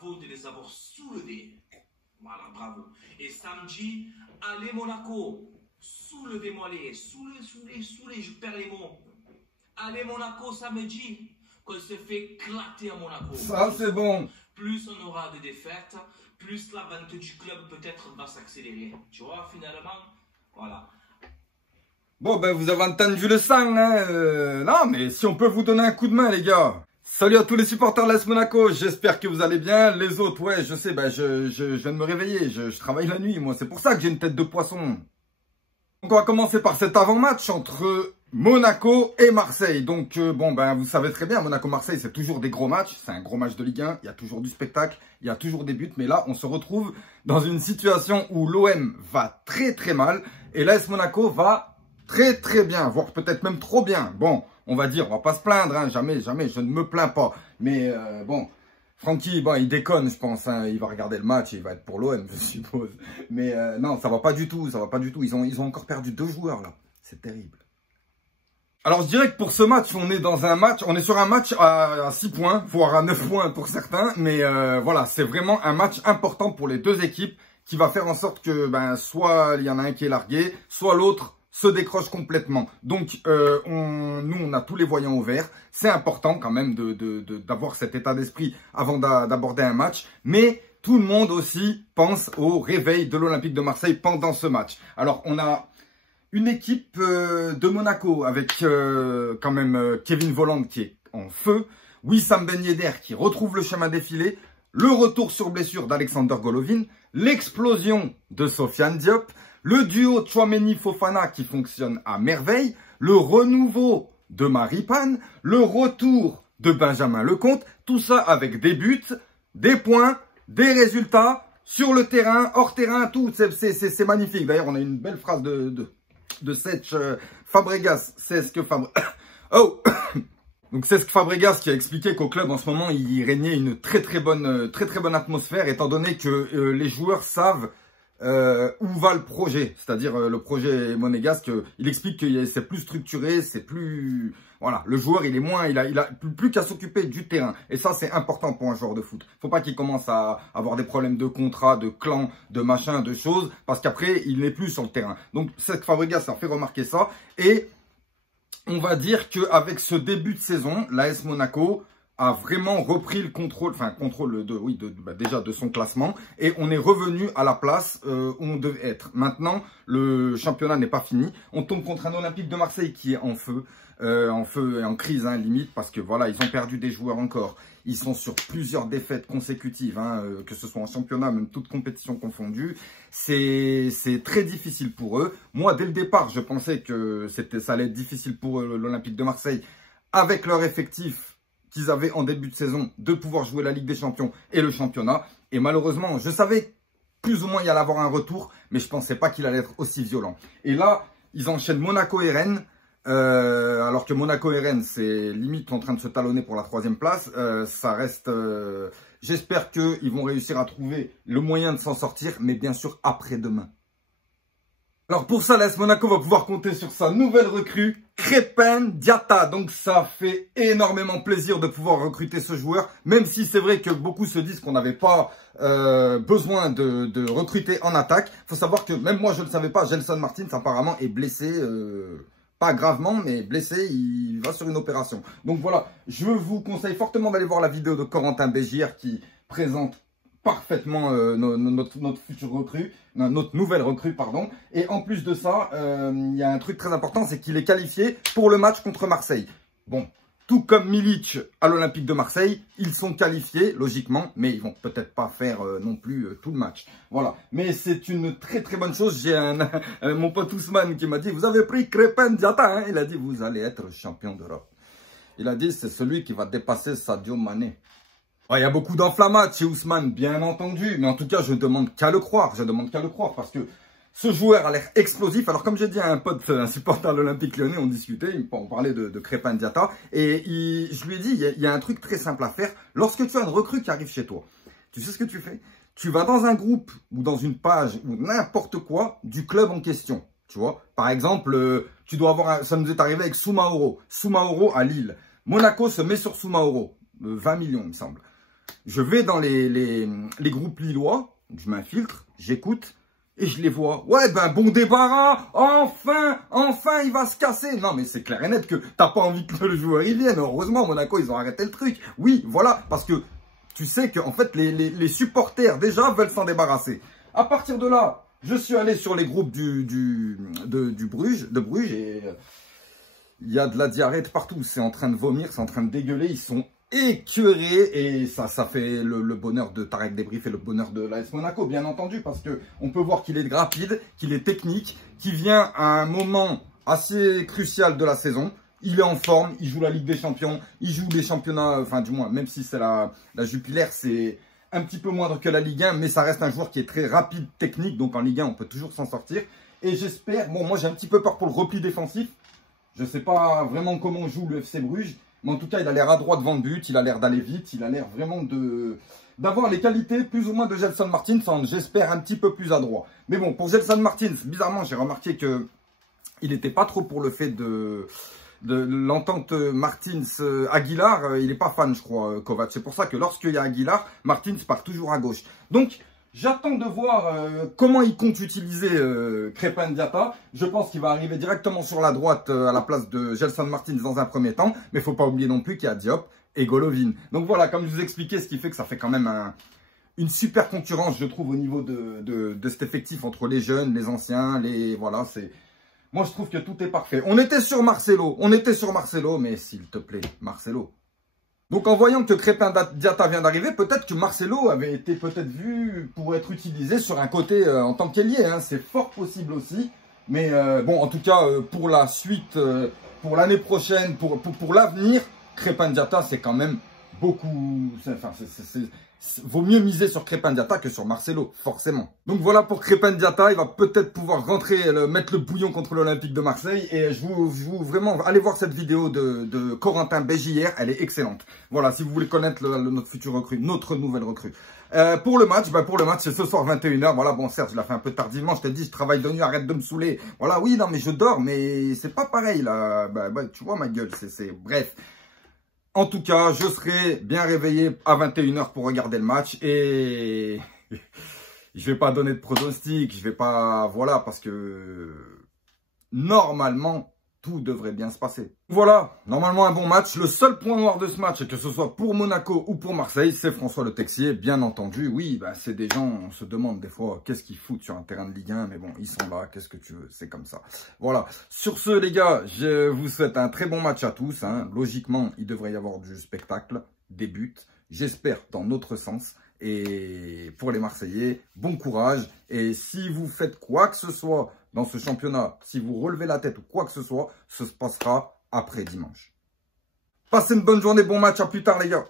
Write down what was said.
bravo de les avoir soulevés. Voilà, bravo. Et samedi, allez Monaco, soulevez-moi-les, soulez, je perds les mots. Allez Monaco samedi, qu'on se fait éclater à Monaco. Ça c'est bon. Plus on aura de défaites, plus la vente du club peut-être va s'accélérer. Tu vois, finalement, voilà. Bon, ben vous avez entendu le sang, hein. Non, mais si on peut vous donner un coup de main, les gars. Salut à tous les supporters de l'AS Monaco, j'espère que vous allez bien. Les autres, ouais, je sais, ben je viens de me réveiller, je travaille la nuit, moi. C'est pour ça que j'ai une tête de poisson. Donc on va commencer par cet avant-match entre Monaco et Marseille. Donc bon, ben vous savez très bien, Monaco-Marseille, c'est toujours des gros matchs. C'est un gros match de Ligue 1, il y a toujours du spectacle, il y a toujours des buts. Mais là, on se retrouve dans une situation où l'OM va très très mal et l'AS Monaco va très bien, voire peut-être même trop bien. Bon, on va dire, on va pas se plaindre, hein, jamais, je ne me plains pas. Mais bon, Francky, bon, il déconne, je pense, hein, il va regarder le match, il va être pour l'OM, je suppose. Mais non, ça va pas du tout, ça va pas du tout. Ils ont encore perdu 2 joueurs là, c'est terrible. Alors je dirais que pour ce match, on est sur un match à 6 points, voire à 9 points pour certains. Mais voilà, c'est vraiment un match important pour les deux équipes qui va faire en sorte que ben, soit il y en a un qui est largué, soit l'autre se décroche complètement. Donc, nous, on a tous les voyants au vert. C'est important quand même d'avoir cet état d'esprit avant d'aborder un match. Mais tout le monde aussi pense au réveil de l'Olympique de Marseille pendant ce match. Alors, on a une équipe de Monaco avec quand même Kevin Volland qui est en feu. Wissam Ben Yedder qui retrouve le chemin défilé. Le retour sur blessure d'Alexander Golovin. L'explosion de Sofiane Diop. Le duo Tchouaméni-Fofana qui fonctionne à merveille, le renouveau de Maripane, le retour de Benjamin Lecomte, tout ça avec des buts, des points, des résultats sur le terrain, hors terrain, tout, c'est magnifique. D'ailleurs, on a une belle phrase de Cesc Fabregas, Oh Donc Cesc Fabregas qui a expliqué qu'au club en ce moment, il régnait une très bonne atmosphère, étant donné que les joueurs savent où va le projet, c'est-à-dire le projet monégasque. Il explique que c'est plus structuré, c'est plus... Voilà, le joueur, il est moins, il a plus qu'à s'occuper du terrain. Et ça, c'est important pour un joueur de foot. Faut pas qu'il commence à avoir des problèmes de contrat, de clan, de machin, de choses, parce qu'après, il n'est plus sur le terrain. Donc, Cesc Fabregas a fait remarquer ça. Et on va dire qu'avec ce début de saison, l'AS Monaco a vraiment repris le contrôle, déjà de son classement, et on est revenu à la place où on devait être. Maintenant, le championnat n'est pas fini. On tombe contre un Olympique de Marseille qui est en feu et en crise, hein, limite, parce que voilà, ils ont perdu des joueurs encore. Ils sont sur plusieurs défaites consécutives, hein, que ce soit en championnat, même toute compétition confondue. C'est très difficile pour eux. Moi, dès le départ, je pensais que ça allait être difficile pour l'Olympique de Marseille, avec leur effectif qu'ils avaient en début de saison, de pouvoir jouer la Ligue des Champions et le championnat. Et malheureusement, je savais plus ou moins il allait avoir un retour, mais je ne pensais pas qu'il allait être aussi violent. Et là, ils enchaînent Monaco et Rennes, alors que Monaco et Rennes, c'est limite en train de se talonner pour la 3e place. Ça reste... J'espère qu'ils vont réussir à trouver le moyen de s'en sortir, mais bien sûr après-demain. Alors pour ça, l'AS Monaco va pouvoir compter sur sa nouvelle recrue, Crépin Diatta. Donc ça fait énormément plaisir de pouvoir recruter ce joueur, même si c'est vrai que beaucoup se disent qu'on n'avait pas besoin de recruter en attaque. Il faut savoir que même moi je ne le savais pas, Gelson Martins apparemment est blessé, pas gravement mais blessé, il va sur une opération. Donc voilà, je vous conseille fortement d'aller voir la vidéo de Corentin Bégière qui présente parfaitement notre future recrue, notre nouvelle recrue, pardon. Et en plus de ça, il y a un truc très important, c'est qu'il est qualifié pour le match contre Marseille. Bon, tout comme Milic à l'Olympique de Marseille, ils sont qualifiés, logiquement, mais ils vont peut-être pas faire non plus tout le match. Voilà, mais c'est une très bonne chose. J'ai mon pote Ousmane qui m'a dit, vous avez pris Crépin Diatta, hein? Il a dit, vous allez être champion d'Europe. Il a dit, c'est celui qui va dépasser Sadio Mané. Il y a beaucoup d'enflammades chez Ousmane, bien entendu, mais en tout cas, je demande qu'à le croire, parce que ce joueur a l'air explosif. Alors, comme j'ai dit à un pote, un supporter de l'Olympique Lyonnais, on discutait, on parlait de Crépin Diatta, et je lui ai dit, il y a un truc très simple à faire. Lorsque tu as une recrue qui arrive chez toi, tu sais ce que tu fais? Tu vas dans un groupe ou dans une page ou n'importe quoi du club en question, tu vois. Par exemple, tu dois avoir, ça nous est arrivé avec Soumaoro à Lille. Monaco se met sur Soumaoro, 20 millions, il me semble. je vais dans les groupes lillois, je m'infiltre, j'écoute et je les vois. Ouais, ben bon débarras, enfin, il va se casser. Non, mais c'est clair et net que t'as pas envie que le joueur y vienne. Heureusement, Monaco, ils ont arrêté le truc. Oui, voilà, parce que tu sais que en fait, les supporters déjà veulent s'en débarrasser. À partir de là, je suis allé sur les groupes de Bruges et il y a de la diarrhée de partout. C'est en train de vomir, c'est en train de dégueuler. Ils sont écœurés et ça fait le bonheur de Tarek Debrief et le bonheur de l'AS Monaco, bien entendu, parce que on peut voir qu'il est rapide, qu'il est technique, qu'il vient à un moment assez crucial de la saison. Il est en forme, il joue la Ligue des Champions, il joue les championnats, enfin du moins, même si c'est la Jupiler, c'est un petit peu moindre que la Ligue 1, mais ça reste un joueur qui est très rapide, technique, donc en Ligue 1, on peut toujours s'en sortir. Et j'espère, bon, moi j'ai un petit peu peur pour le repli défensif. Je ne sais pas vraiment comment joue le FC Bruges, mais en tout cas, il a l'air adroit devant le but, il a l'air d'aller vite, il a l'air vraiment d'avoir les qualités plus ou moins de Gelson Martins, j'espère un petit peu plus adroit. Mais bon, pour Gelson Martins, bizarrement, j'ai remarqué que il n'était pas trop pour le fait de l'entente Martins-Aguilar, il n'est pas fan, je crois, Kovac. C'est pour ça que lorsqu'il y a Aguilar, Martins part toujours à gauche. Donc, j'attends de voir comment il compte utiliser Crépin Diatta. Je pense qu'il va arriver directement sur la droite à la place de Gelson Martins dans un premier temps. Mais il ne faut pas oublier non plus qu'il y a Diop et Golovin. Donc voilà, comme je vous expliquais, ce qui fait que ça fait quand même une super concurrence, je trouve, au niveau de cet effectif entre les jeunes, les anciens, voilà, c'est... Moi, je trouve que tout est parfait. On était sur Marcelo, mais s'il te plaît, Marcelo. Donc, en voyant que Crépin Diatta vient d'arriver, peut-être que Marcelo avait été peut-être vu pour être utilisé sur un côté en tant qu'ailier. Hein. C'est fort possible aussi. Mais bon, en tout cas, pour la suite, pour l'année prochaine, pour l'avenir, Crépin Diatta, c'est quand même beaucoup... Enfin, vaut mieux miser sur Crépin Diatta que sur Marcelo, forcément. Donc voilà pour Crépin Diatta, il va peut-être pouvoir rentrer, mettre le bouillon contre l'Olympique de Marseille. Et je vous vraiment, allez voir cette vidéo de Corentin Bégière, elle est excellente. Voilà, si vous voulez connaître notre futur recrue, notre nouvelle recrue. Pour le match, c'est ce soir 21h. Voilà, bon, certes, je l'ai fait un peu tardivement. Je t'ai dit, je travaille de nuit, arrête de me saouler. Voilà, oui, non, mais je dors, mais c'est pas pareil, là. Tu vois ma gueule, bref. En tout cas, je serai bien réveillé à 21h pour regarder le match et je vais pas donner de pronostic, je vais pas, voilà, parce que normalement, tout devrait bien se passer. Voilà, normalement un bon match. Le seul point noir de ce match, que ce soit pour Monaco ou pour Marseille, c'est François Le Texier, bien entendu. Oui, bah, c'est des gens, on se demande des fois, qu'est-ce qu'ils foutent sur un terrain de Ligue 1, mais bon, ils sont là, qu'est-ce que tu veux, c'est comme ça. Voilà, sur ce les gars, je vous souhaite un très bon match à tous. Hein. Logiquement, il devrait y avoir du spectacle, des buts, j'espère dans notre sens. Et pour les Marseillais, bon courage. Et si vous faites quoi que ce soit dans ce championnat, si vous relevez la tête ou quoi que ce soit, ce se passera après dimanche. Passez une bonne journée, bon match, à plus tard les gars.